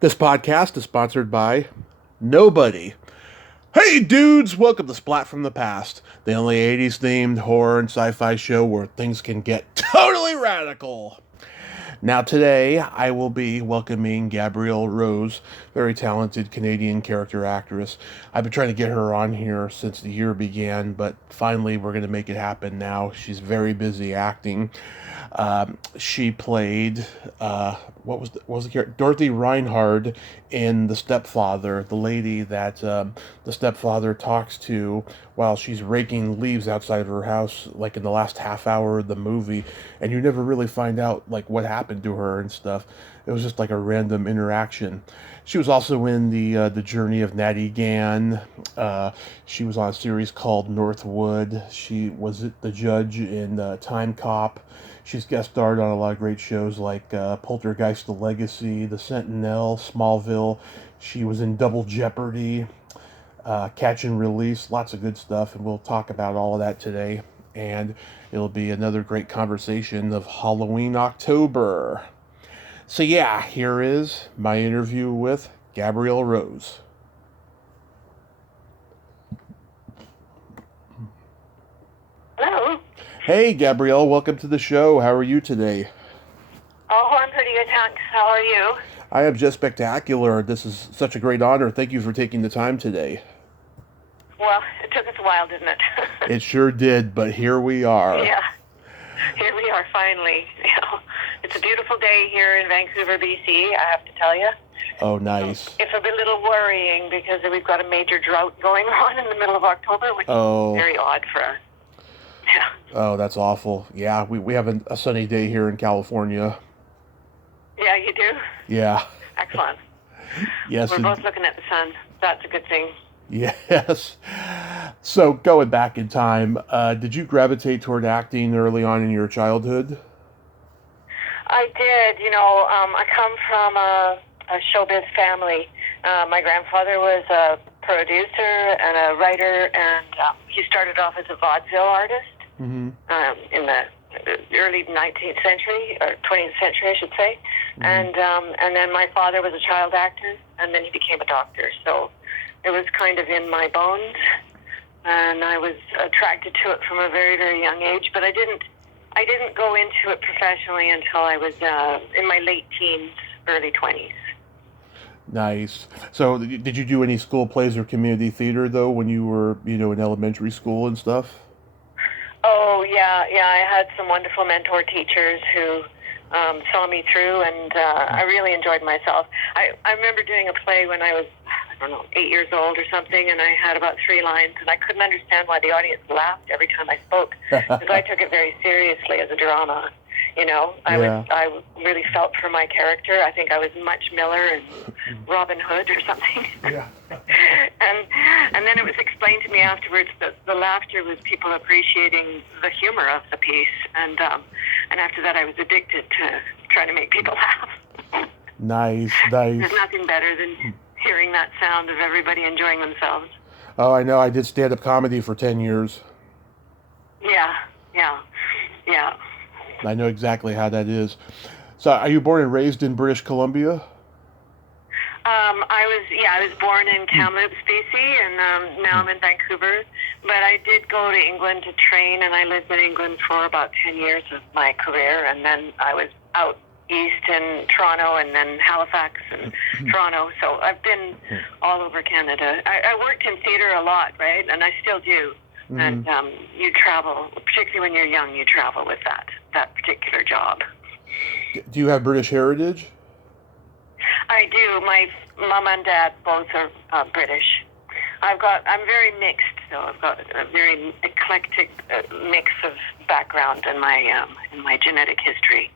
This podcast is sponsored by nobody. Hey dudes, welcome to Splat from the Past, the only 80s themed horror and sci fi show where things can get totally radical. Now, today I will be welcoming Gabrielle Rose, very talented Canadian character actress. I've been trying to get her on here since the year began, but finally we're going to make it happen now. She's very busy acting. She played what was the character? Dorothy Reinhard in The Stepfather, the lady that the stepfather talks to while she's raking leaves outside of her house, like in the last half hour of the movie, and you never really find out like what happened to her and stuff. It was just like a random interaction. She was also in the Journey of Natty Gann. She was on a series called Northwood. She was the judge in Time Cop. She's guest starred on a lot of great shows like Poltergeist: The Legacy, The Sentinel, Smallville. She was in Double Jeopardy, Catch and Release, lots of good stuff, and we'll talk about all of that today. And it'll be another great conversation of Halloween October. So yeah, here is my interview with Gabrielle Rose. Hello. Hey Gabrielle, welcome to the show. How are you today? Oh, I'm pretty good, thanks. How are you? I am just spectacular. This is such a great honor. Thank you for taking the time today. Well, it took us a while, didn't it? It sure did, but here we are. Yeah, here we are finally. It's a beautiful day here in Vancouver, BC, I have to tell you. Oh, nice. It's a little worrying because we've got a major drought going on in the middle of October, which is very odd for us. Yeah. Oh, that's awful. Yeah, we have a sunny day here in California. Yeah, you do? Yeah. Excellent. Yes. We're both looking at the sun. That's a good thing. Yes. So, going back in time, did you gravitate toward acting early on in your childhood? I did. I come from a showbiz family. My grandfather was a producer and a writer, and he started off as a vaudeville artist in the early 19th century, or 20th century, I should say. And then my father was a child actor, and then he became a doctor. So it was kind of in my bones, and I was attracted to it from a very, very young age. But I didn't go into it professionally until I was in my late teens, early 20s. Nice. So, did you do any school plays or community theater though when you were, in elementary school and stuff? Oh, yeah. I had some wonderful mentor teachers who saw me through, and I really enjoyed myself. I remember doing a play when I was, 8 years old or something, and I had about 3 lines, and I couldn't understand why the audience laughed every time I spoke, because I took it very seriously as a drama. I really felt for my character. I think I was Much Miller and Robin Hood or something. Yeah. and then it was explained to me afterwards that the laughter was people appreciating the humor of the piece, and after that I was addicted to trying to make people laugh. Nice. There's nothing better than hearing that sound of everybody enjoying themselves. Oh, I know. I did stand-up comedy for 10 years. Yeah. I know exactly how that is. So, are you born and raised in British Columbia? I was born in Kamloops, BC, and now I'm in Vancouver. But I did go to England to train, and I lived in England for about 10 years of my career, and then I was out east in Toronto, and then Halifax and Toronto. So I've been all over Canada. I worked in theater a lot, right? And I still do. And you travel, particularly when you're young, you travel with that particular job. Do you have British heritage? I do. My mom and dad both are British. I'm very mixed, so I've got a very eclectic mix of background in my genetic history.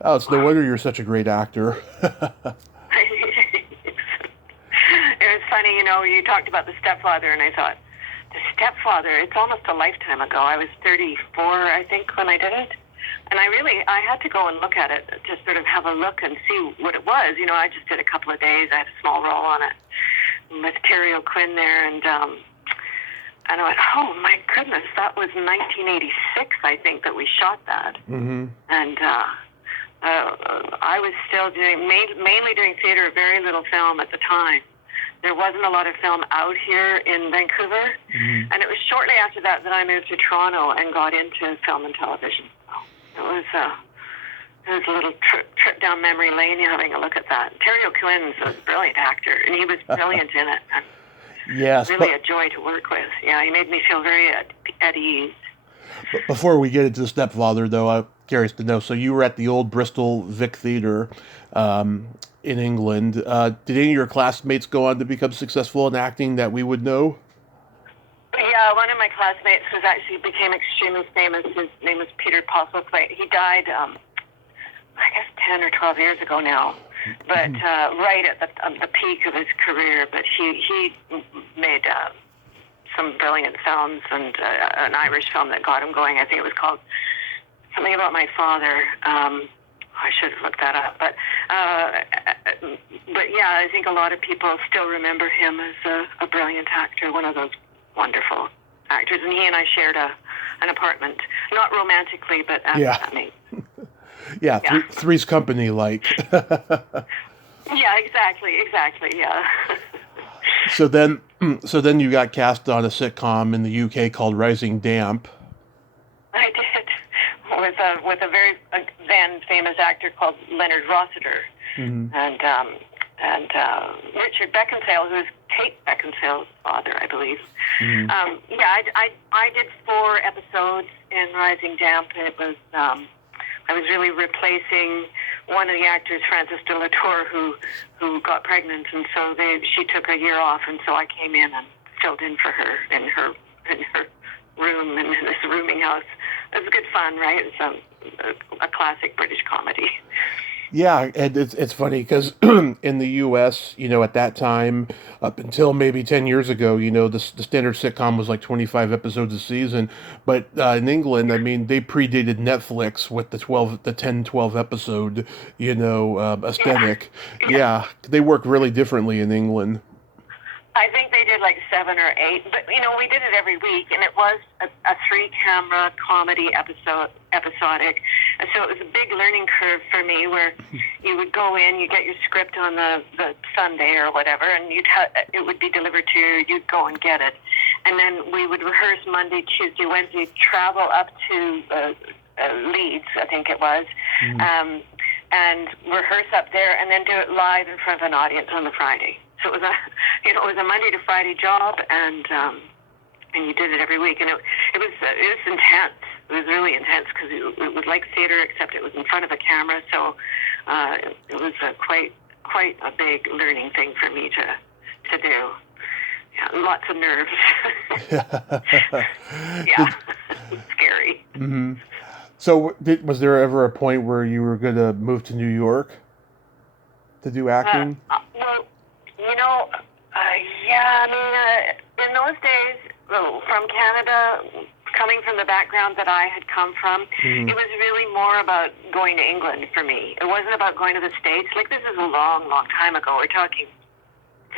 Oh, it's no wonder you're such a great actor. It was funny, you talked about The Stepfather, and I thought, The Stepfather, it's almost a lifetime ago. I was 34, I think, when I did it. And I had to go and look at it to sort of have a look and see what it was. I just did a couple of days. I had a small role on it with Terry O'Quinn there. And I went, oh, my goodness, that was 1986, I think, that we shot that. And I was still mainly doing theater, very little film at the time. There wasn't a lot of film out here in Vancouver, and it was shortly after that I moved to Toronto and got into film and television. So it was a little trip down memory lane having a look at that. Terry O'Quinn's was a brilliant actor, and he was brilliant in it. And yes, really a joy to work with. Yeah, he made me feel very at ease. But before we get into the Stepfather, though, I'm curious to know. So you were at the old Bristol Vic Theatre in England. Did any of your classmates go on to become successful in acting that we would know? Yeah, one of my classmates became extremely famous. His name was Peter Postlethwaite. He died, I guess, 10 or 12 years ago now. But right at the peak of his career. But he made some brilliant films, and an Irish film that got him going. I think it was called something about my father. I should have looked that up. But yeah, I think a lot of people still remember him as a brilliant actor, one of those wonderful actors. And he and I shared an apartment, not romantically, but as a mate. Yeah, Three's Company, like. Yeah, exactly, yeah. So then you got cast on a sitcom in the UK called Rising Damp. I did, with a very then famous actor called Leonard Rossiter, and Richard Beckinsale, who's Kate Beckinsale's father, I believe. I did 4 episodes in Rising Damp. It was I was really replacing one of the actors, Frances de la Tour, who got pregnant, and so she took a year off, and so I came in and filled in for her in her room in this rooming house. It was good fun, right? It's a classic British comedy. Yeah, and it's funny because in the U.S., at that time, up until maybe 10 years ago, the standard sitcom was like 25 episodes a season. But in England, I mean, they predated Netflix with the 10, 12 episode, aesthetic. Yeah, they work really differently in England. I think they did like 7 or 8, but we did it every week, and it was a 3-camera comedy episodic. And so it was a big learning curve for me, where you would go in, you get your script on the Sunday or whatever, and it would be delivered to you. You'd go and get it, and then we would rehearse Monday, Tuesday, Wednesday, travel up to Leeds, I think it was, and rehearse up there, and then do it live in front of an audience on the Friday. So it was a Monday to Friday job, and you did it every week, and it was intense. It was really intense because it was like theater, except it was in front of a camera. So it was quite a big learning thing for me to do. Yeah, lots of nerves. Yeah, scary. Mm-hmm. So was there ever a point where you were going to move to New York to do acting? Well, yeah, I mean, in those days, from Canada, coming from the background that I had come from, it was really more about going to England for me. It wasn't about going to the States. Like, this is a long, long time ago. We're talking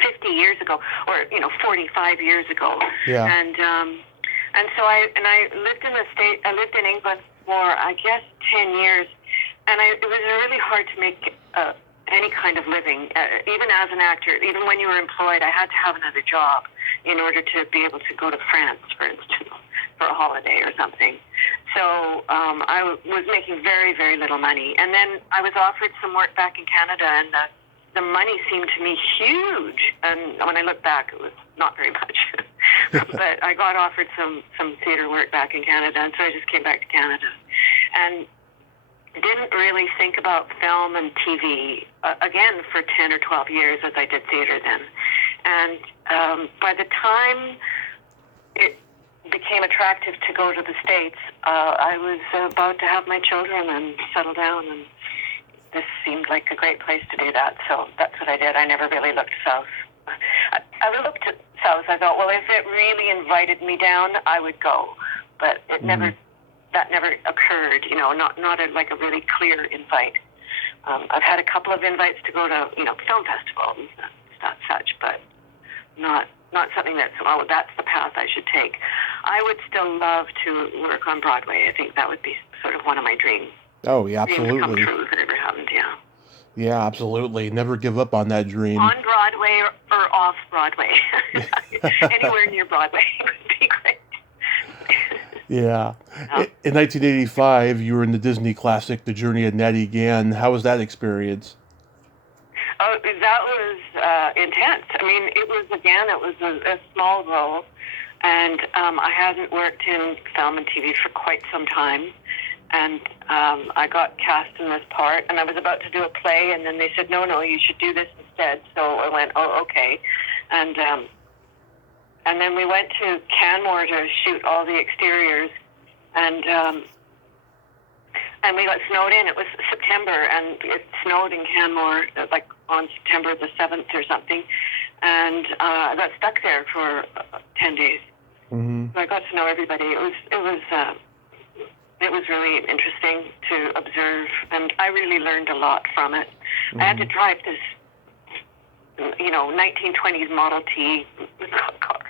50 years ago, or 45 years ago. Yeah. And so I lived in the States. I lived in England for, I guess, 10 years, and it was really hard to make any kind of living, even as an actor. Even when you were employed, I had to have another job in order to be able to go to France, for instance, for a holiday or something. So I was making very, very little money. And then I was offered some work back in Canada, and the money seemed to me huge. And when I look back, it was not very much. But I got offered some theater work back in Canada, and so I just came back to Canada. And didn't really think about film and TV again for 10 or 12 years, as I did theater then. And by the time it became attractive to go to the States, I was about to have my children and settle down, and this seemed like a great place to do that. So that's what I did. I never really looked south. I looked at south. I thought, well, if it really invited me down, I would go. But it never. That never occurred, not like a really clear invite. I've had a couple of invites to go to, film festivals and such, but not something that's the path I should take. I would still love to work on Broadway. I think that would be sort of one of my dreams. Oh, yeah, dreams come absolutely. true if it ever happened, yeah. Yeah, absolutely. Never give up on that dream. On Broadway or off Broadway. Anywhere near Broadway would be great. Yeah. Yeah. In 1985, you were in the Disney classic, The Journey of Natty Gann. How was that experience? Oh, that was intense. I mean, it was a small role, and I hadn't worked in film and TV for quite some time. And I got cast in this part, and I was about to do a play, and then they said, no, you should do this instead. So I went, oh, okay. And then we went to Canmore to shoot all the exteriors, and we got snowed in. It was September, and it snowed in Canmore, like on September the 7th or something, and I got stuck there for 10 days. Mm-hmm. So I got to know everybody. It was really interesting to observe, and I really learned a lot from it. Mm-hmm. I had to drive this, 1920s Model T car.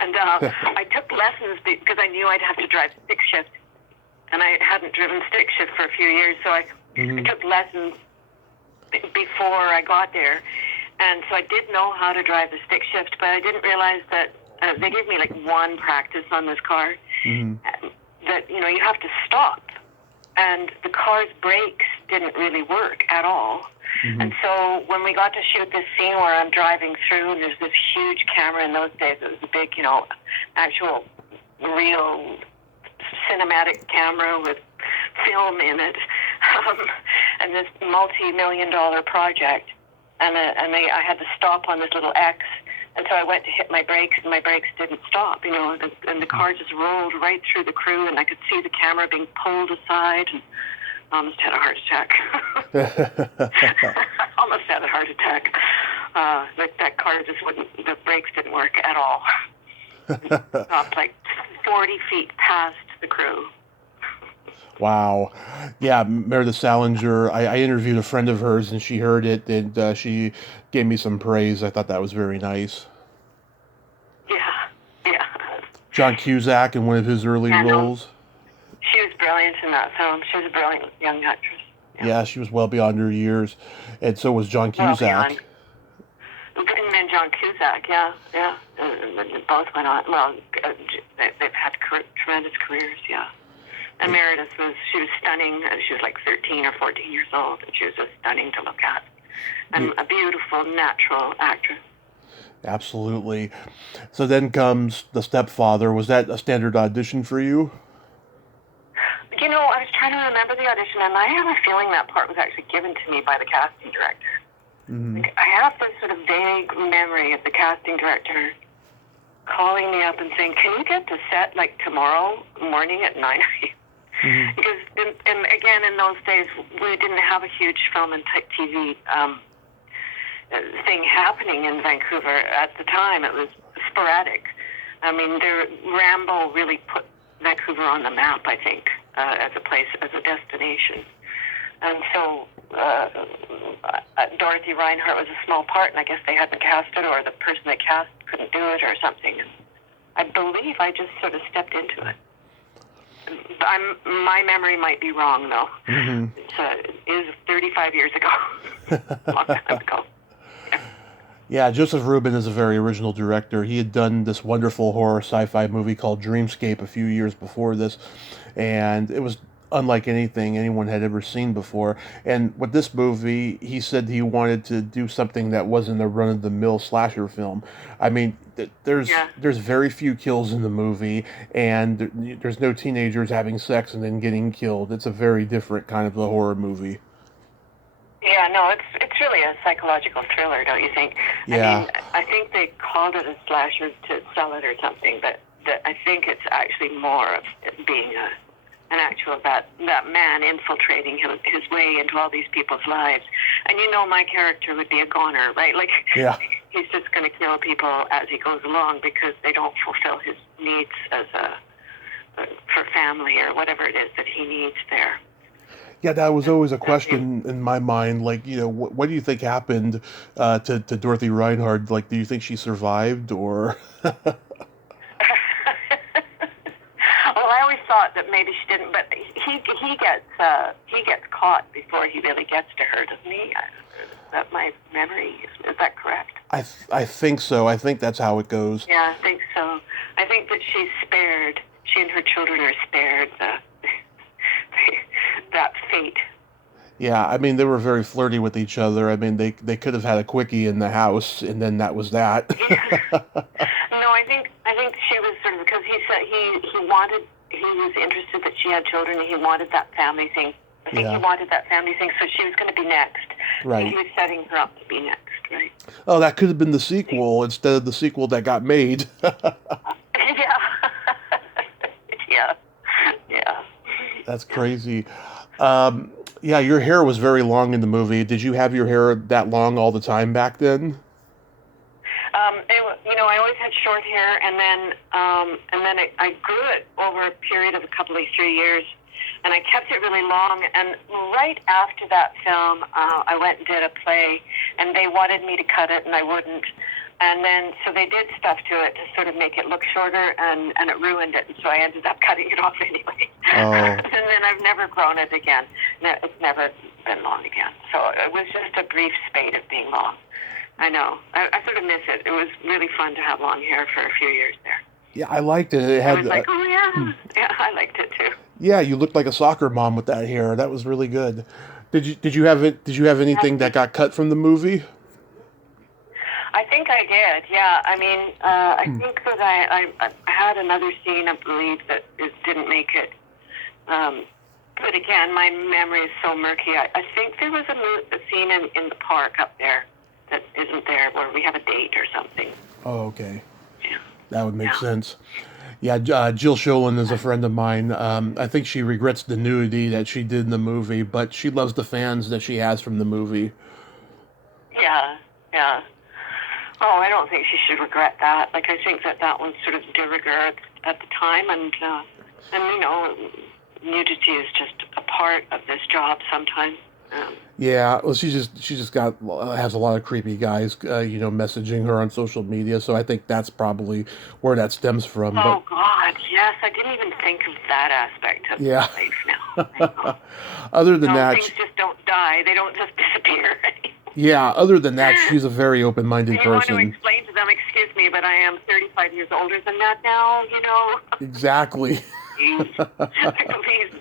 And I took lessons because I knew I'd have to drive stick shift, and I hadn't driven stick shift for a few years, so I took lessons before I got there. And so I did know how to drive the stick shift, but I didn't realize that they gave me like one practice on this car. Mm-hmm. That, you have to stop. And the car's brakes didn't really work at all. Mm-hmm. And so when we got to shoot this scene where I'm driving through, and there's this huge camera in those days, it was a big, actual, real cinematic camera with film in it, and this multi-million-dollar project. And I had to stop on this little X. And so I went to hit my brakes, and my brakes didn't stop, and the car just rolled right through the crew, and I could see the camera being pulled aside, and I almost had a heart attack. Almost had a heart attack. That car just the brakes didn't work at all. It stopped like 40 feet past the crew. Wow. Yeah, Meredith Salinger, I interviewed a friend of hers, and she heard it, and she gave me some praise. I thought that was very nice. Yeah. John Cusack in one of his early roles. She was brilliant in that film. She was a brilliant young actress. Yeah, she was well beyond her years, and so was John Cusack. And John Cusack, yeah. And both went on. Well, they've had tremendous careers, yeah. And Meredith she was stunning. She was like 13 or 14 years old, and she was just stunning to look at. And a beautiful, natural actress. Absolutely. So then comes The Stepfather. Was that a standard audition for you? I was trying to remember the audition, and I have a feeling that part was actually given to me by the casting director. Mm-hmm. I have this sort of vague memory of the casting director calling me up and saying, "Can you get to set like tomorrow morning at 9 a.m.?" Mm-hmm. Because, again, in those days, we didn't have a huge film and TV thing happening in Vancouver at the time. It was sporadic. I mean, Rambo really put Vancouver on the map, I think, as a place, as a destination. And so Dorothy Reinhardt was a small part, and I guess they hadn't cast it, or the person they cast couldn't do it or something. And I believe I just sort of stepped into it. My memory might be wrong, though. Mm-hmm. It is 35 years ago. Long time ago. Yeah, Joseph Rubin is a very original director. He had done this wonderful horror sci-fi movie called Dreamscape a few years before this, and it was unlike anything anyone had ever seen before. And with this movie, he said he wanted to do something that wasn't a run-of-the-mill slasher film. I mean, there's very few kills in the movie, and there's no teenagers having sex and then getting killed. It's a very different kind of a horror movie. Yeah, no, it's really a psychological thriller, don't you think? Yeah. I mean, I think they called it a slasher to sell it or something, but I think it's actually more of it being an actual that man infiltrating his way into all these people's lives. And my character would be a goner, right? Like, yeah. He's just going to kill people as he goes along because they don't fulfill his needs as for family or whatever it is that he needs there. Yeah, that was always a question in my mind. Like, what do you think happened to Dorothy Reinhardt? Like, do you think she survived, or? Well, I always thought thought that maybe she didn't, but he gets caught before he really gets to her, doesn't he? Is that my memory? Is that correct? I think so. I think that's how it goes. Yeah, I think so. I think that she's spared. She and her children are spared that fate. Yeah, I mean, they were very flirty with each other. I mean, they could have had a quickie in the house, and then that was that. No, I think she was sort of, because he said he was interested that she had children, and he wanted that family thing. I think he wanted that family thing, so she was going to be next. Right. He was setting her up to be next, right? Oh, that could have been the sequel instead of the sequel that got made. Yeah. Yeah. That's crazy. Yeah, your hair was very long in the movie. Did you have your hair that long all the time back then? I always had short hair, and then I grew it over a period of a couple of 3 years, and I kept it really long. And right after that film, I went and did a play, and they wanted me to cut it, and I wouldn't. And then, so they did stuff to it to sort of make it look shorter, and it ruined it. And so I ended up cutting it off anyway. Oh. And then I've never grown it again. No, it's never been long again. So it was just a brief spate of being long. I know. I sort of miss it. It was really fun to have long hair for a few years there. Yeah, I liked it. I was like, oh yeah. Yeah, I liked it too. Yeah, you looked like a soccer mom with that hair. That was really good. Did you have anything that got cut from the movie? I think I did, yeah. I mean, I think that I had another scene, I believe, that didn't make it. But again, my memory is so murky. I think there was a scene in the park up there that isn't there, where we have a date or something. Oh, okay. Yeah. That would make sense. Yeah, Jill Sholin is a friend of mine. I think she regrets the nudity that she did in the movie, but she loves the fans that she has from the movie. Yeah. Oh, I don't think she should regret that. Like, I think that was sort of de rigueur at the time, and nudity is just a part of this job sometimes. Yeah, well, she just has a lot of creepy guys, messaging her on social media. So I think that's probably where that stems from. Oh God, yes, I didn't even think of that aspect of life now. Other than that, things just don't die; they don't just disappear. Yeah, other than that, she's a very open-minded person. You want to explain to them, excuse me, but I am 35 years older than that now. Exactly. Please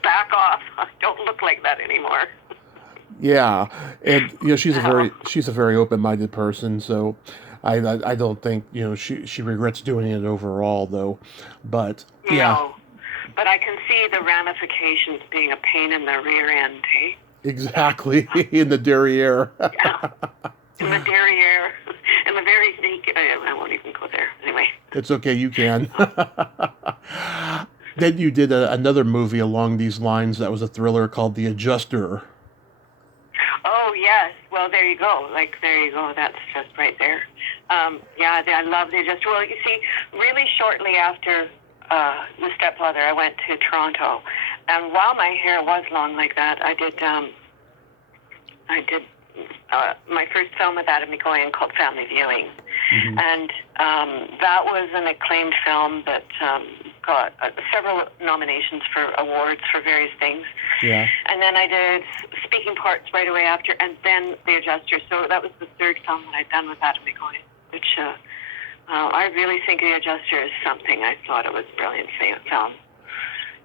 back off. I don't look like that anymore. Yeah, and she's a very open-minded person, so I don't think she regrets doing it overall though, but yeah. No, but I can see the ramifications being a pain in the rear end. Hey? Exactly, in the derriere. Yeah, in the derriere, in the very naked. I won't even go there. Anyway, it's okay. You can. Then you did another movie along these lines that was a thriller called The Adjuster. Oh, yes. Well, there you go. There you go. That's just right there. Yeah, I love The Adjuster. Well, you see, really shortly after The Stepfather, I went to Toronto. And while my hair was long like that, I did my first film with Adam McGoyan called Family Viewing. Mm-hmm. And that was an acclaimed film that got several nominations for awards for various things. Yeah. And then I did speaking parts right away after, and then The Adjuster. So that was the third film that I'd done with Adam McGoyan, which I really think The Adjuster is something. I thought it was a brilliant film.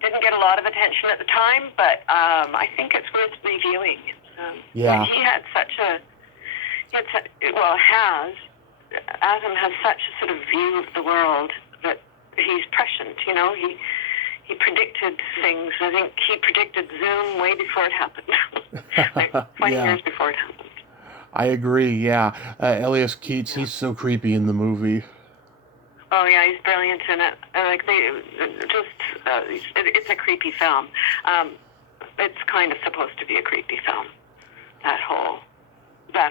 Didn't get a lot of attention at the time, but I think it's worth reviewing. Yeah. He had Adam has such a sort of view of the world that he's prescient, He predicted things. I think he predicted Zoom way before it happened. Like 20 years before it happened. I agree, yeah. Elias Keats, he's so creepy in the movie. Oh, yeah, he's brilliant in it. It's a creepy film. It's kind of supposed to be a creepy film. That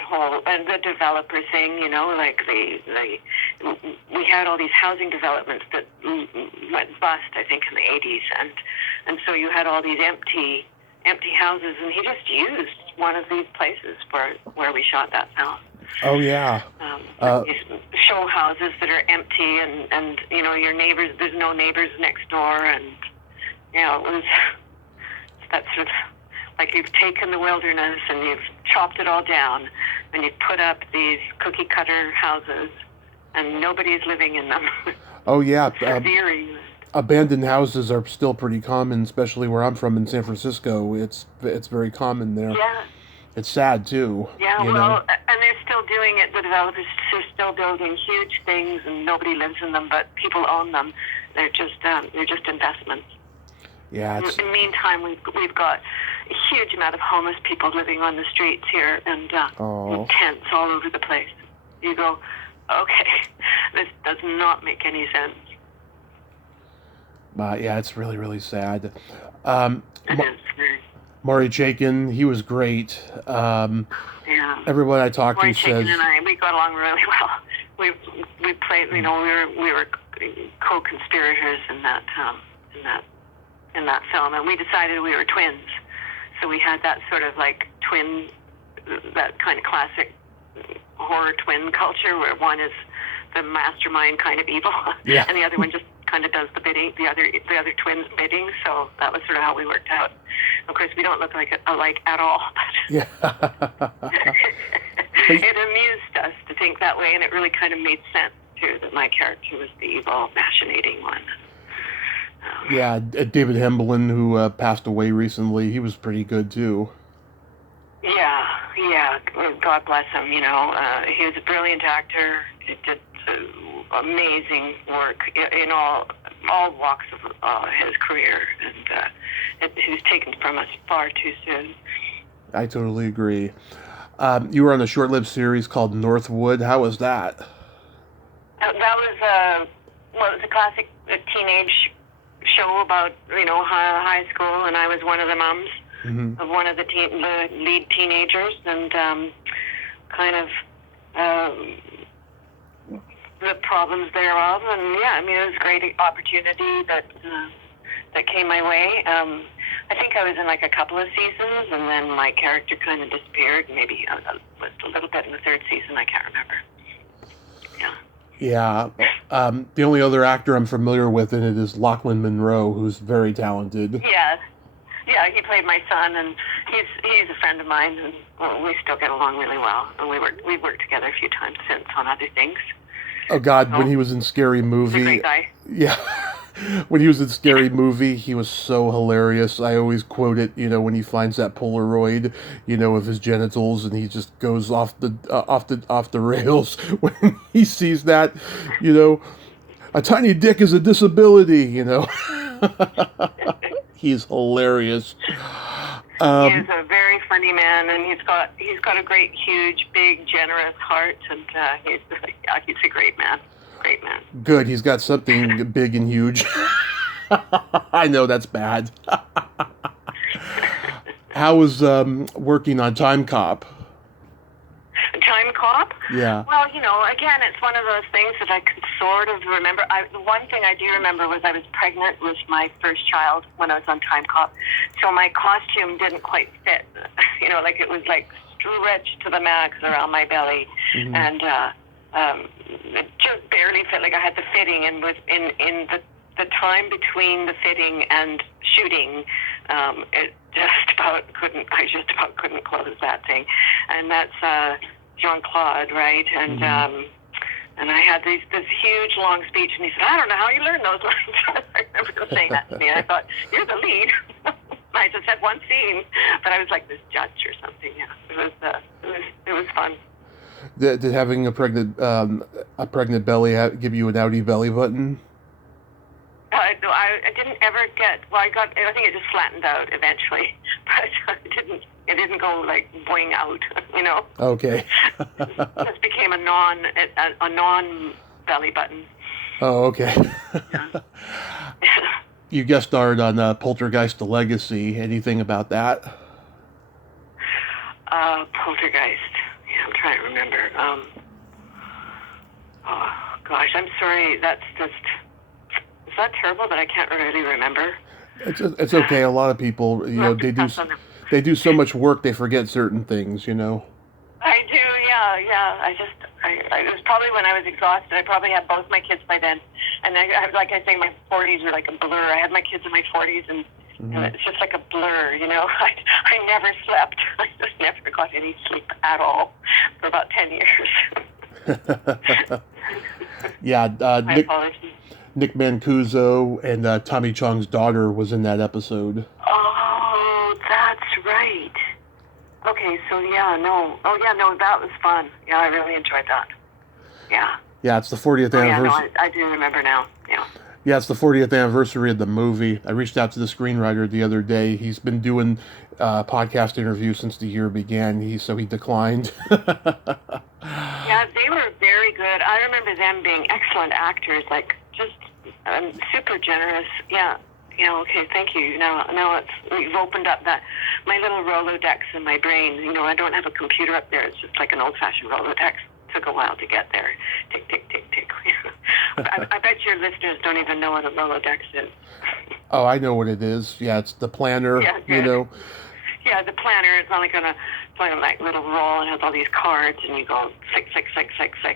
whole, and the developer thing, we had all these housing developments that went bust, I think, in the 80s, and so you had all these empty houses, and he just used one of these places where we shot that film. Oh, yeah. These show houses that are empty, and your neighbors, there's no neighbors next door, and it was that sort of like you've taken the wilderness and you've chopped it all down and you've put up these cookie cutter houses and nobody's living in them. Oh, yeah. Severe. Abandoned houses are still pretty common, especially where I'm from in San Francisco. It's very common there. Yeah. It's sad, too. Yeah, you well, know? and they're still doing it. The developers are still building huge things, and nobody lives in them, but people own them. They're just investments. Yeah. In the meantime, we've got a huge amount of homeless people living on the streets here, and tents all over the place. You go, okay, this does not make any sense. Yeah, it's really, really sad. It is very. Maury Chaykin, he was great. Yeah. Everyone I talked Maury to says... Chaykin and I, we got along really well. We played, we were co-conspirators in that film, and we decided we were twins. So we had that sort of like twin, that kind of classic horror twin culture where one is the mastermind kind of evil, and the other one just kind of does the bidding, the other twin's bidding. So that was sort of how we worked out. Of course, we don't look alike at all. Yeah. It amused us to think that way, and it really kind of made sense too that my character was the evil, machinating one. Yeah, David Hemblen, who passed away recently, he was pretty good too. Yeah. God bless him. He was a brilliant actor. He did amazing work in all walks of his career, and he was taken from us far too soon. I totally agree. You were on a short-lived series called Northwood. How was that? That was it was a classic teenage show about high school, and I was one of the moms of one of the lead teenagers, and kind of the problems thereof, and it was a great opportunity that came my way. I think I was in like a couple of seasons, and then my character kind of disappeared. Maybe I was a little bit in the third season. I can't remember. Yeah. The only other actor I'm familiar with in it is Lachlan Monroe, who's very talented. Yeah, he played my son, and he's a friend of mine, and we still get along really well. And we've worked together a few times since on other things. Oh God, when he was in Scary Movie. He's a great guy. Yeah. When he was in Scary Movie, he was so hilarious. I always quote it, when he finds that Polaroid, of his genitals, and he just goes off the rails when he sees that, a tiny dick is a disability, He's hilarious. He is a very funny man, and he's got a great, huge, big, generous heart, and he's a great man. Great man. Good, he's got something big and huge. I know that's bad. How was working on Time Cop? Time Cop? Yeah. Well, again, it's one of those things that I can sort of remember. The one thing I do remember was I was pregnant with my first child when I was on Time Cop, so my costume didn't quite fit. It was like stretched to the max around my belly, and it just barely fit. Like I had the fitting, and was in the time between the fitting and shooting, I just about couldn't close that thing, and that's Jean-Claude, right? And and I had this huge long speech, and he said, "I don't know how you learned those lines." I remember him saying that to me. I thought, "You're the lead." I just had one scene, but I was like this judge or something. Yeah, it was fun. Did having a pregnant belly give you an outie belly button? I didn't ever get. Well, I think it just flattened out eventually, but it didn't go like boing out. Okay. It just became a non belly button. Oh, okay. Yeah. You guest starred on Poltergeist: The Legacy. Anything about that? Poltergeist. Yeah, I'm trying to remember. Oh gosh, I'm sorry. That's just. Is that terrible that I can't really remember? It's okay. A lot of people, they do so much work they forget certain things. I do, yeah. It was probably when I was exhausted. I probably had both my kids by then. And like I say, my 40s were like a blur. I had my kids in my 40s, and it's just like a blur, you know. I never slept. I just never got any sleep at all for about 10 years. Yeah, My apologies. Nick Mancuso and Tommy Chong's daughter was in that episode. Oh, that's right. Okay, so that was fun. Yeah, I really enjoyed that. Yeah. Yeah, it's the 40th anniversary. I do remember now. Yeah. Yeah, it's the 40th anniversary of the movie. I reached out to the screenwriter the other day. He's been doing podcast interviews since the year began, so he declined. Yeah, they were very good. I remember them being excellent actors, like just super generous. Yeah. Okay, thank you. Now you've opened up my little Rolodex in my brain. You know, I don't have a computer up there. It's just like an old-fashioned Rolodex. It took a while to get there. Tick, tick, tick, tick. I bet your listeners don't even know what a Rolodex is. Oh, I know what it is. Yeah, it's the planner, you know. Yeah, the planner. It's only like little roll and has all these cards, and you go sick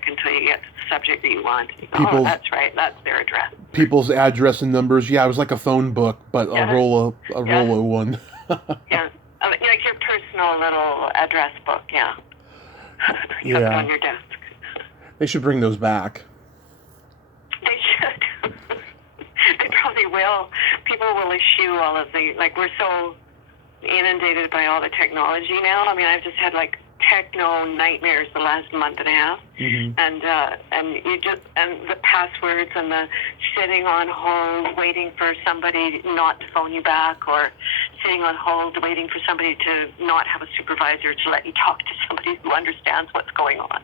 until you get to the subject that you want. Oh, that's right. That's their address. People's address and numbers. Yeah, it was like a phone book, but a Rolo one. Yeah, like your personal little address book. Yeah. You have it on your desk. They should bring those back. They should. They probably will. People will eschew all of we're so inundated by all the technology now. I mean, I've just had like techno nightmares the last month and a half, and the passwords and the sitting on hold waiting for somebody not to phone you back, or sitting on hold waiting for somebody to not have a supervisor to let you talk to somebody who understands what's going on.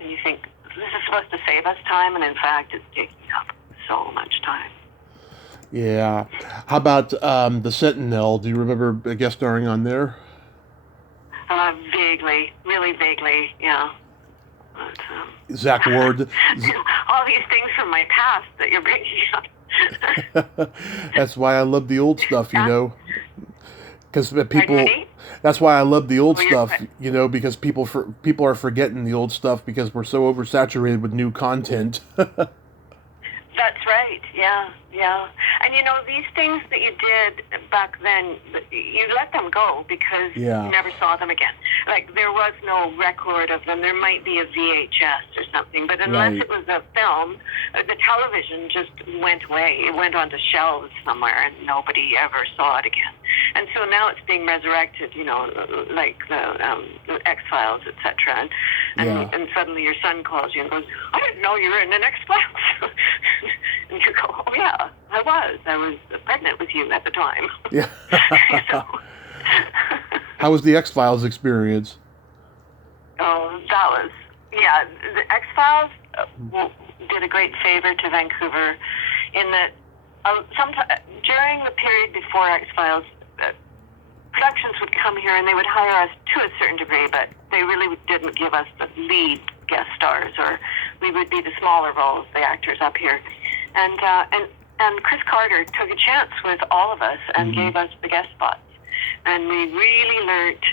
And you think, this is supposed to save us time, and in fact it's taking up so much time. Yeah. How about the Sentinel? Do you remember guest starring on there? Vaguely, really vaguely, yeah. But, Zach Ward. All these things from my past that you're bringing up. That's why I love the old stuff, you know. Because that's why I love the old stuff, you know, because people are forgetting the old stuff because we're so oversaturated with new content. That's right, yeah. And you know, these things that you did back then, you let them go because you never saw them again. Like, there was no record of them. There might be a VHS or something, but unless it was a film, the television just went away. It went onto shelves somewhere, and nobody ever saw it again. And so now it's being resurrected, you know, like the X-Files, etc. And suddenly your son calls you and goes, I didn't know you were in an X-Files. And you go, oh yeah, I was pregnant with you at the time. Yeah. So, how was the X-Files experience? Oh, that was, the X-Files did a great favor to Vancouver in that during the period before X-Files, productions would come here and they would hire us to a certain degree, but they really didn't give us the lead guest stars, or we would be the smaller roles, the actors up here. And Chris Carter took a chance with all of us and gave us the guest spots. And we really learned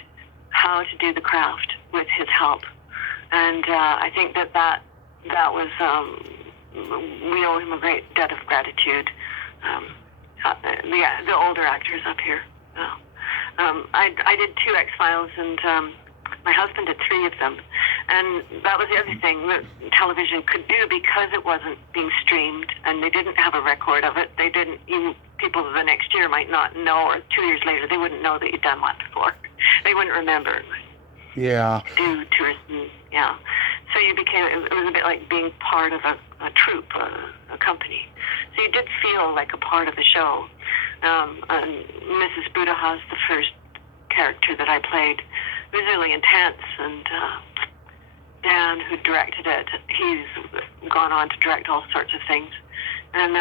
how to do the craft with his help. And I think that was, we owe him a great debt of gratitude. The older actors up here. I did 2 X-Files, and my husband did 3 of them. And that was the other thing that television could do, because it wasn't being streamed and they didn't have a record of it. They didn't, even people the next year might not know, or 2 years later, they wouldn't know that you'd done one before. They wouldn't remember. Yeah. Do tours, yeah. So it was a bit like being part of a troupe, a company. So you did feel like a part of the show. And Mrs. Budaha's the first character that I played. It was really intense, and Dan, who directed it, he's gone on to direct all sorts of things. And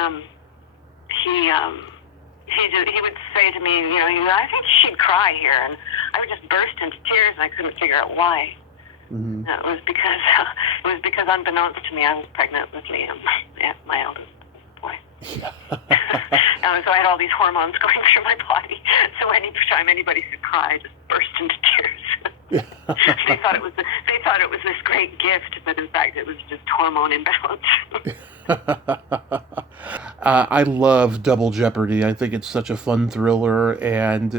he would say to me, you know, I think she'd cry here, and I would just burst into tears, and I couldn't figure out why. Mm-hmm. It was because unbeknownst to me, I was pregnant with Liam, my eldest boy. So I had all these hormones going through my body. So any time anybody should cry, I just burst into tears. They thought it was this great gift, but in fact it was just hormone imbalance. I love Double Jeopardy. I think it's such a fun thriller, and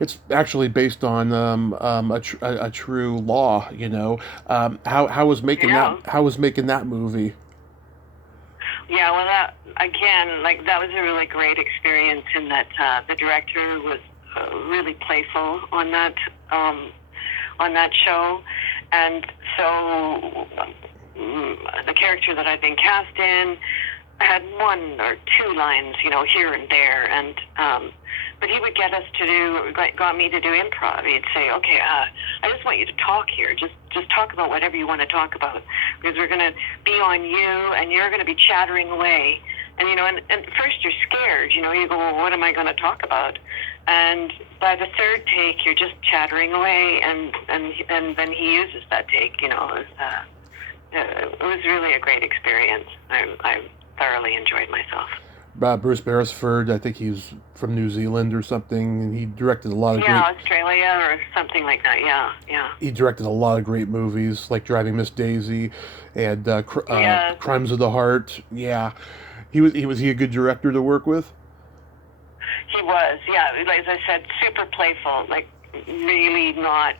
it's actually based on a true law. You know, how was making Yeah. that movie? Yeah, well, that again, like that was a really great experience in that the director was really playful on that show, and so the character that I'd been cast in had one or two lines, you know, here and there, and but he would get us to got me to do improv. He'd say, okay, I just want you to talk here. Just talk about whatever you want to talk about, because we're going to be on you, and you're going to be chattering away. And, you know, and first you're scared, you know, you go, well, what am I going to talk about? And by the third take, you're just chattering away, and then he uses that take, you know. It was really a great experience. I thoroughly enjoyed myself. Bruce Beresford, I think he's from New Zealand or something, and he directed a lot of Australia or something like that. Yeah. He directed a lot of great movies like Driving Miss Daisy and Crimes of the Heart. Yeah, was he a good director to work with? He was. Yeah, as I said, super playful. Like really not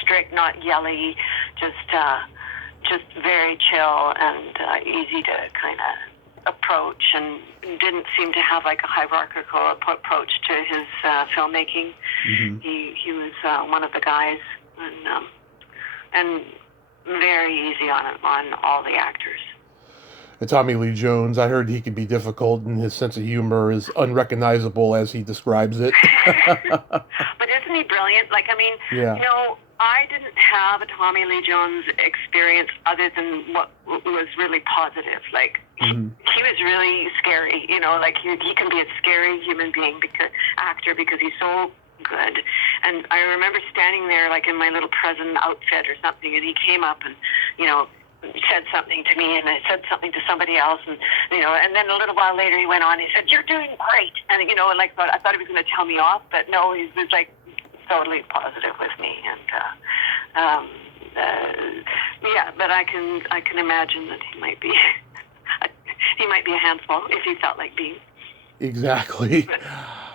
strict, not yelly. Just very chill and easy to kind of approach, and didn't seem to have like a hierarchical approach to his filmmaking. Mm-hmm. He was one of the guys, and very easy on all the actors. And Tommy Lee Jones, I heard he could be difficult, and his sense of humor is unrecognizable as he describes it. But isn't he brilliant? Like, I mean, yeah. You know, I didn't have a Tommy Lee Jones experience other than what was really positive. Like, he was really scary, you know, like he can be a scary human being, actor, because he's so good. And I remember standing there, like in my little present outfit or something, and he came up and, you know, said something to me, and I said something to somebody else, and, you know, and then a little while later he went on, he said, "You're doing great." And, you know, and like, I thought he was going to tell me off, but no, he was like totally positive with me. And, yeah, but I can imagine that he might be a handful if he felt like being. Exactly. But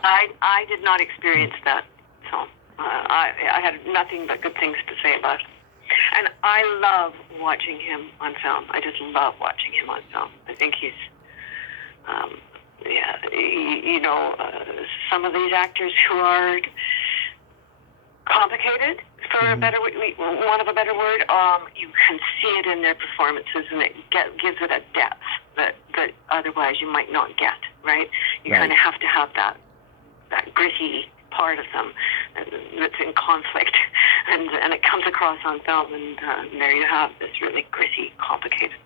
I did not experience that, so I had nothing but good things to say about it. And I love watching him on film. I just love watching him on film. I think he's, you know, some of these actors who are complicated, for a better want of a better word, you can see it in their performances, and it gives it a depth that otherwise you might not get, right? You kind of have to have that gritty part of them that's in conflict, and it comes across on film, and there you have this really gritty, complicated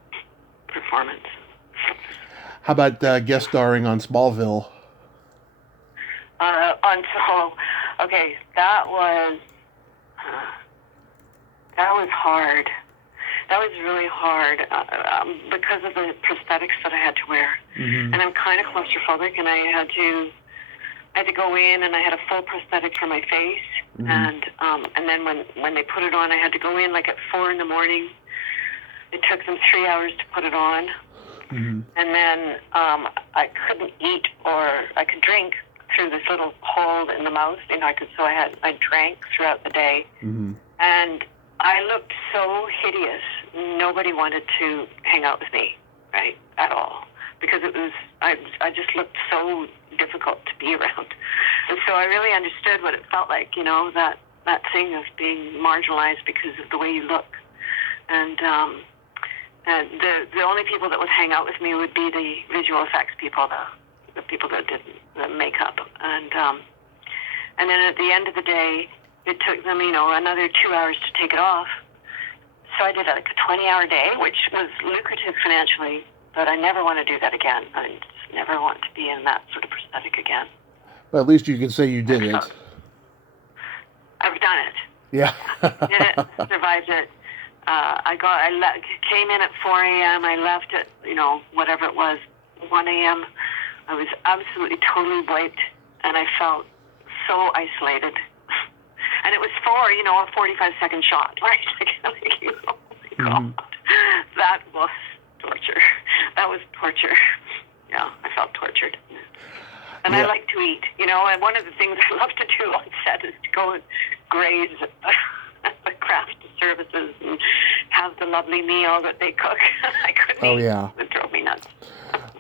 performance. How about guest starring on Smallville? Okay, that was hard. That was really hard because of the prosthetics that I had to wear, and I'm kind of claustrophobic, and I had to go in, and I had a full prosthetic for my face, and then when they put it on, I had to go in like at 4 a.m. It took them 3 hours to put it on, and then I couldn't eat, or I could drink through this little hole in the mouth, you know. I drank throughout the day, and I looked so hideous. Nobody wanted to hang out with me, right, at all, because I just looked so difficult to be around. And so I really understood what it felt like, you know, that thing of being marginalized because of the way you look. And the only people that would hang out with me would be the visual effects people, the people that did the makeup. And then at the end of the day, it took them, you know, another 2 hours to take it off. So I did like a 20-hour day, which was lucrative financially, but I never want to do that again. I just never want to be in that sort of prosthetic again. Well, at least you can say you did it. I've done it. Yeah. Did it, survived it. I came in at 4 a.m. I left at, you know, whatever it was, 1 a.m. I was absolutely totally wiped, and I felt so isolated. and it was for, you know, a 45-second shot, right? Oh my God. That was torture. That was torture. Yeah, I felt tortured. And I like to eat, you know, and one of the things I love to do on set is to go and graze at the craft services and have the lovely meal that they cook. I couldn't eat. Yeah. It drove me nuts.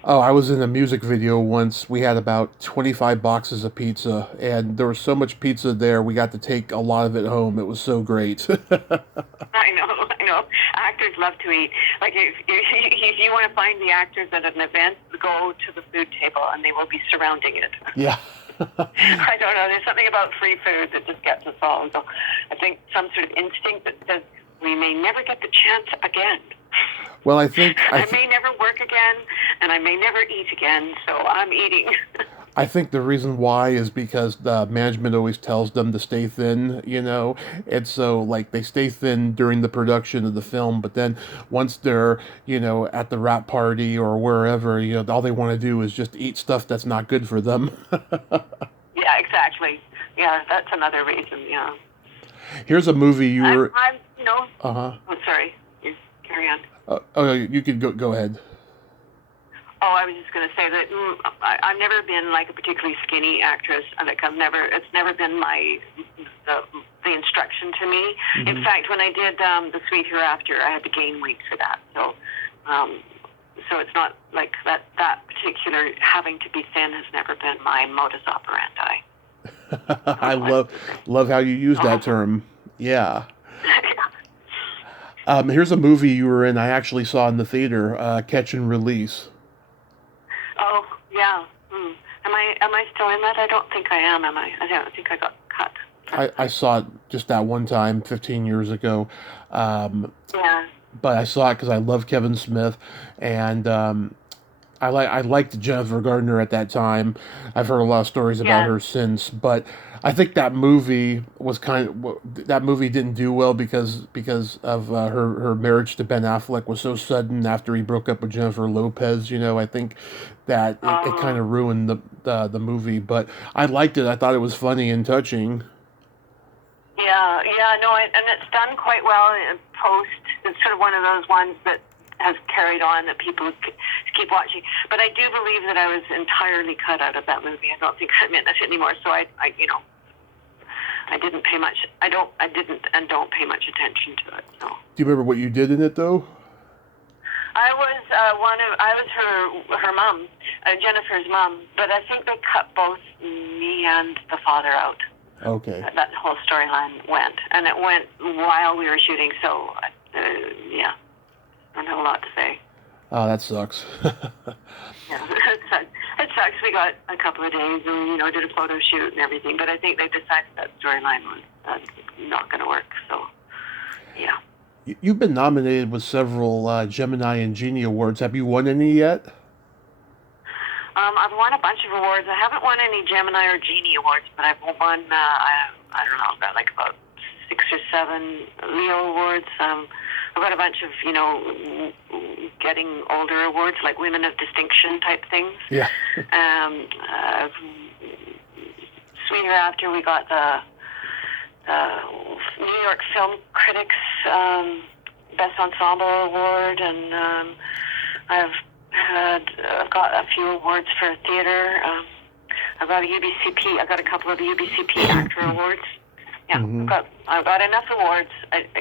Oh, I was in a music video once. We had about 25 boxes of pizza, and there was so much pizza there, we got to take a lot of it home. It was so great. I know. Actors love to eat. Like, if you want to find the actors at an event, go to the food table, and they will be surrounding it. Yeah. I don't know. There's something about free food that just gets us all. So I think some sort of instinct that says we may never get the chance again. Well, I think I may never work again, and I may never eat again, so I'm eating. I think the reason why is because the management always tells them to stay thin, you know, and so like they stay thin during the production of the film, but then once they're, you know, at the wrap party or wherever, you know, all they want to do is just eat stuff that's not good for them. Yeah, exactly. Yeah, that's another reason. Yeah. Here's a movie you were. You know. Oh, sorry. You carry on. You could go ahead. Oh, I was just going to say that I've never been like a particularly skinny actress. Like it's never been the instruction to me. In fact, when I did The Sweet Hereafter, I had to gain weight for that. So, so it's not like that particular having to be thin has never been my modus operandi. I love how you use that term. Yeah. Here's a movie you were in. I actually saw in the theater, Catch and Release. Oh yeah. Am I still in that? I don't think I am. Am I? I don't think I got cut. I saw it just that one time 15 years ago. Yeah. But I saw it because I love Kevin Smith, and I liked Jennifer Gardner at that time. I've heard a lot of stories about her since, but I think that movie was that movie didn't do well because of her marriage to Ben Affleck was so sudden after he broke up with Jennifer Lopez. You know, I think that it kind of ruined the movie, but I liked it. I thought it was funny and touching. Yeah, no, and it's done quite well in post. It's sort of one of those ones that has carried on that people keep watching. But I do believe that I was entirely cut out of that movie. I don't think I'm in it anymore. So I didn't pay much. I didn't and don't pay much attention to it. So. Do you remember what you did in it though? I was her mom, Jennifer's mom. But I think they cut both me and the father out. Okay. That whole storyline went, and it went while we were shooting. So, yeah, I don't have a lot to say. Oh, that sucks. Yeah, it sucks. We got a couple of days, and did a photo shoot and everything. But I think they decided that storyline was not going to work. So, yeah. You've been nominated with several Gemini and Genie Awards. Have you won any yet? I've won a bunch of awards. I haven't won any Gemini or Genie Awards, but I've won, I don't know, about 6 or 7 Leo Awards. I've got a bunch of, getting older awards, like Women of Distinction type things. Yeah. Sweet Hereafter, we got the New York Film Critics Best Ensemble Award, and I've got a few awards for theater. I've got I got a couple of UBCP actor awards. Yeah, I've got enough awards. It's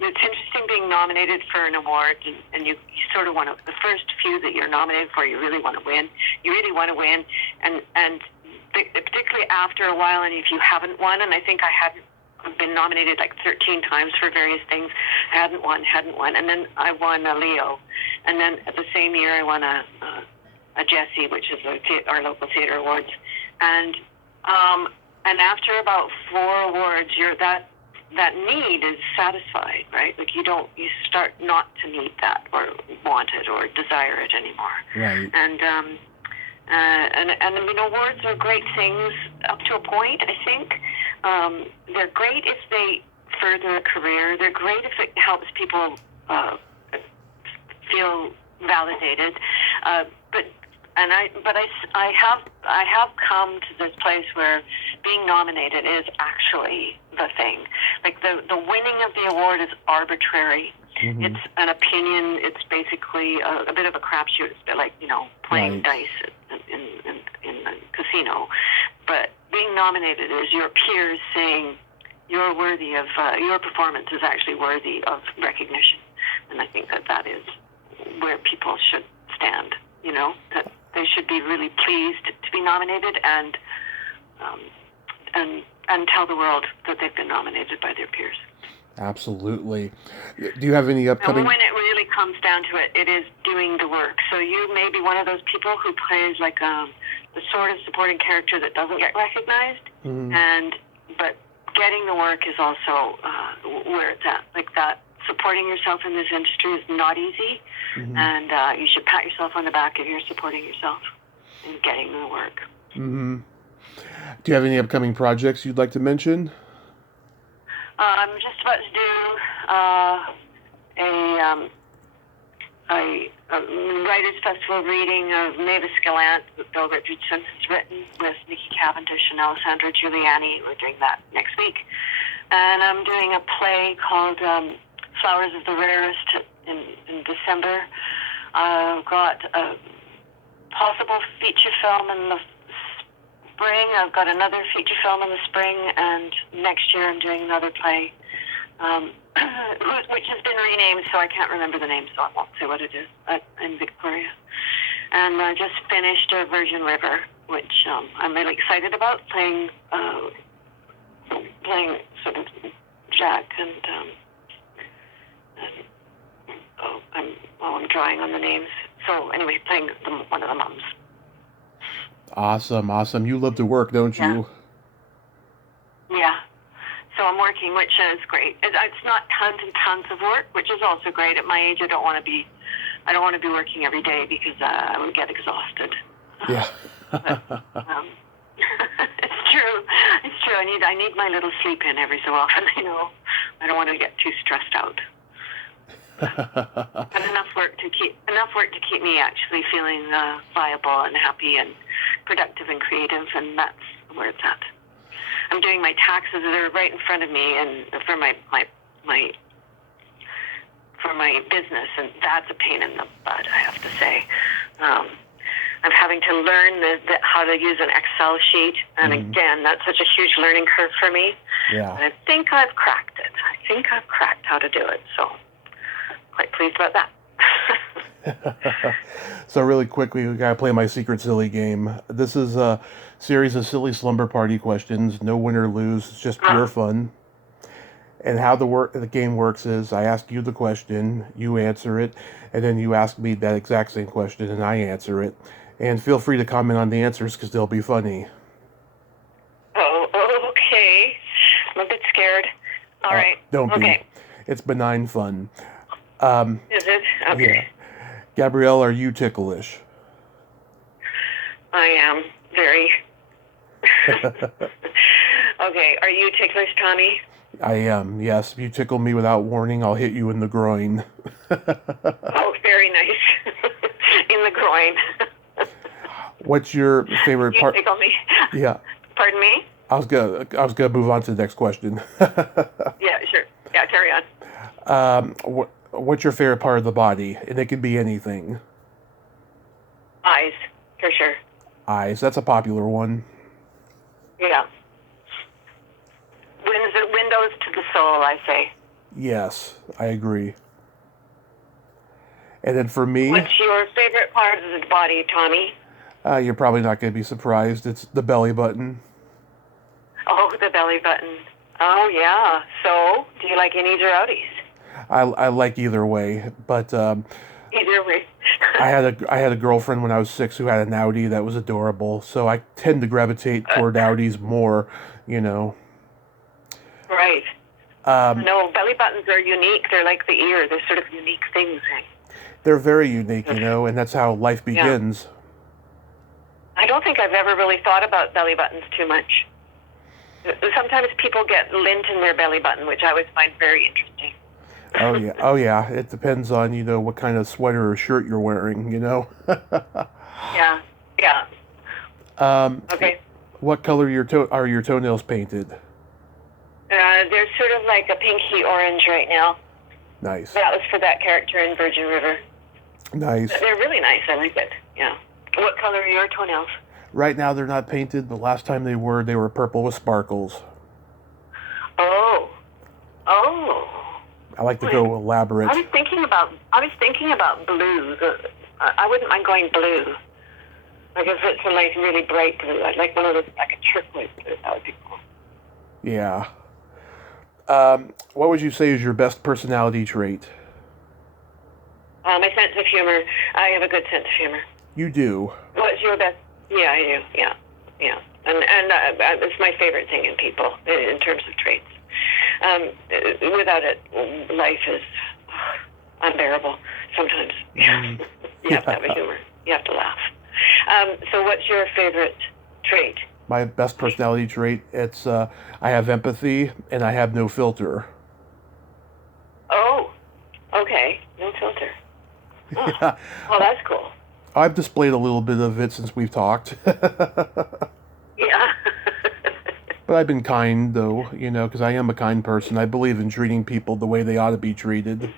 interesting being nominated for an award, and you sort of want to. The first few that you're nominated for, you really want to win. You really want to win, and particularly after a while, and if you haven't won, and I think I hadn't. I've been nominated like 13 times for various things. I hadn't won, and then I won a Leo, and then the same year I won a Jessie, which is our local theater awards, and after about 4 awards, that need is satisfied, right? Like you start not to need that or want it or desire it anymore, right? And awards are great things up to a point, I think. They're great if they further a career. They're great if it helps people feel validated. But I have come to this place where being nominated is actually the thing. Like the winning of the award is arbitrary. Mm-hmm. It's an opinion. It's basically a bit of a crapshoot. It's a bit like, playing dice in the casino. But being nominated is your peers saying you're worthy of, your performance is actually worthy of recognition. And I think that is where people should stand, that they should be really pleased to be nominated and tell the world that they've been nominated by their peers. Absolutely. Do you have any upcoming... And when it really comes down to it, it is doing the work. So you may be one of those people who plays like the sort of supporting character that doesn't get recognized, but getting the work is also where it's at. Like that, supporting yourself in this industry is not easy, and you should pat yourself on the back if you're supporting yourself and getting the work. Mm-hmm. Do you have any upcoming projects you'd like to mention? I'm just about to do a Writers' Festival reading of Mavis Gallant that Bill Richardson has written with Nikki Cavendish and Alessandro Giuliani. We're doing that next week. And I'm doing a play called Flowers of the Rarest in December. I've got a possible feature film in the spring. I've got another feature film in the spring, and next year I'm doing another play, which has been renamed, so I can't remember the name, so I won't say what it is, in Victoria. And I just finished a Virgin River, which I'm really excited about, playing sort of Jack and I'm drawing on the names. So anyway, playing one of the mums. Awesome. You love to work, don't you? Yeah. So I'm working, which is great. It's not tons and tons of work, which is also great. At my age, I don't want to be working every day because I would get exhausted. Yeah. But, it's true. I need my little sleep in every so often. I don't want to get too stressed out. And enough work to keep me actually feeling viable and happy and productive and creative, and that's where it's at. I'm doing my taxes; they're right in front of me, and for my business, and that's a pain in the butt, I have to say. I'm having to learn how to use an Excel sheet, and again, that's such a huge learning curve for me. Yeah. And I think I've cracked it. I think I've cracked how to do it. So. Quite pleased about that. So really quickly, we gotta play my secret silly game. This is a series of silly slumber party questions. No win or lose. It's just pure fun. And how the game works is I ask you the question, you answer it, and then you ask me that exact same question, and I answer it. And feel free to comment on the answers because they'll be funny. Oh, okay. I'm a bit scared. All right. Don't be. It's benign fun. Is it? Okay. Yeah. Gabrielle, are you ticklish? I am. Very. Okay. Are you ticklish, Tommy? I am, yes. If you tickle me without warning, I'll hit you in the groin. Oh, very nice. In the groin. What's your favorite part? You tickle me? Yeah. Pardon me? I was gonna move on to the next question. Yeah, sure. Yeah, carry on. What's your favorite part of the body? And it can be anything. Eyes, for sure. Eyes, that's a popular one. Yeah. Windows to the soul, I say. Yes, I agree. And then for me... What's your favorite part of the body, Tommy? You're probably not going to be surprised. It's the belly button. Oh, the belly button. Oh, yeah. So, do you like innies or outies? I like either way, but either way. I had a girlfriend when I was 6 who had an outie that was adorable, so I tend to gravitate toward outies more, Right. No, belly buttons are unique. They're like the ear. They're sort of unique things. Right? They're very unique, and that's how life begins. Yeah. I don't think I've ever really thought about belly buttons too much. Sometimes people get lint in their belly button, which I always find very interesting. Oh yeah. It depends on what kind of sweater or shirt you're wearing. Yeah. Okay. What color are your toenails painted? They're sort of like a pinky orange right now. Nice. That was for that character in Virgin River. Nice. But they're really nice. I like it. Yeah. What color are your toenails? Right now they're not painted. The last time they were purple with sparkles. Oh. Oh. I like to go elaborate. I was thinking about blue. I wouldn't mind going blue. Like if it's a like really bright blue, I'd like one of those, like a turquoise blue. That would be cool. Yeah. What would you say is your best personality trait? My sense of humor. I have a good sense of humor. You do. What's your best? Yeah, I do. Yeah. And it's my favorite thing in people in terms of traits. Without it, life is unbearable sometimes. You have to have a humor. You have to laugh. So what's your favorite trait? My best personality trait, it's I have empathy and I have no filter. Oh, okay. No filter. Oh. Yeah. Well, that's cool. I've displayed a little bit of it since we've talked. Yeah. But I've been kind, though, because I am a kind person. I believe in treating people the way they ought to be treated.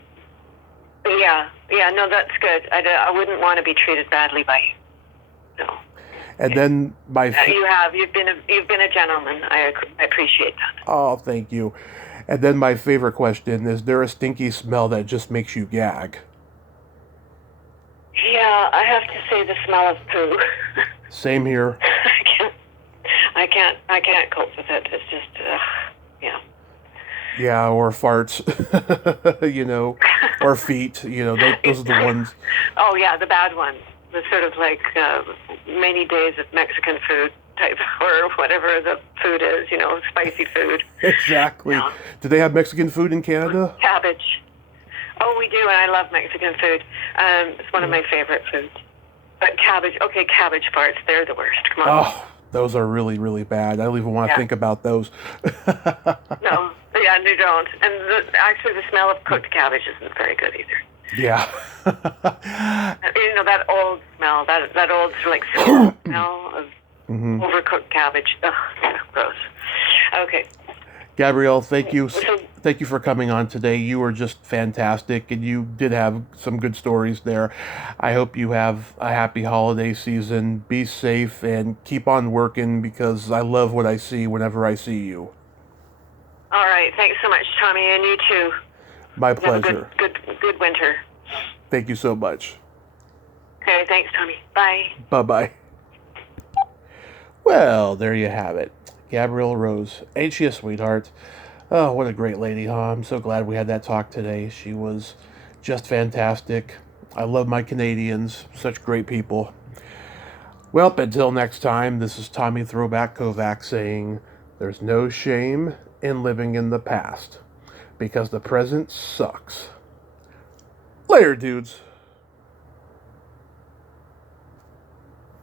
Yeah, no, that's good. I wouldn't want to be treated badly by you. No. And then you've been a gentleman. I appreciate that. Oh, thank you. And then my favorite question, is there a stinky smell that just makes you gag? Yeah, I have to say the smell of poo. Same here. I can't cope with it. It's just, yeah. Yeah, or farts, or feet, those are the ones. Oh, yeah, the bad ones. The sort of like many days of Mexican food type, or whatever the food is, spicy food. Exactly. Yeah. Do they have Mexican food in Canada? Cabbage. Oh, we do, and I love Mexican food. It's one of my favorite foods. But cabbage farts, they're the worst. Come on. Oh, those are really, really bad. I don't even want to think about those. No, yeah, you don't. And actually, the smell of cooked cabbage isn't very good either. Yeah. That old smell, that old like smell of overcooked cabbage. Ugh, gross. Okay. Gabrielle, thank you. Thank you for coming on today. You were just fantastic, and you did have some good stories there. I hope you have a happy holiday season. Be safe and keep on working, because I love what I see whenever I see you. All right. Thanks so much, Tommy, and you too. My pleasure. Have a good winter. Thank you so much. Okay. Thanks, Tommy. Bye. Bye-bye. Well, there you have it. Gabrielle Rose. Ain't she a sweetheart? Oh, what a great lady, huh? I'm so glad we had that talk today. She was just fantastic. I love my Canadians. Such great people. Well, until next time, this is Tommy Throwback Kovac saying, there's no shame in living in the past, because the present sucks. Later, dudes.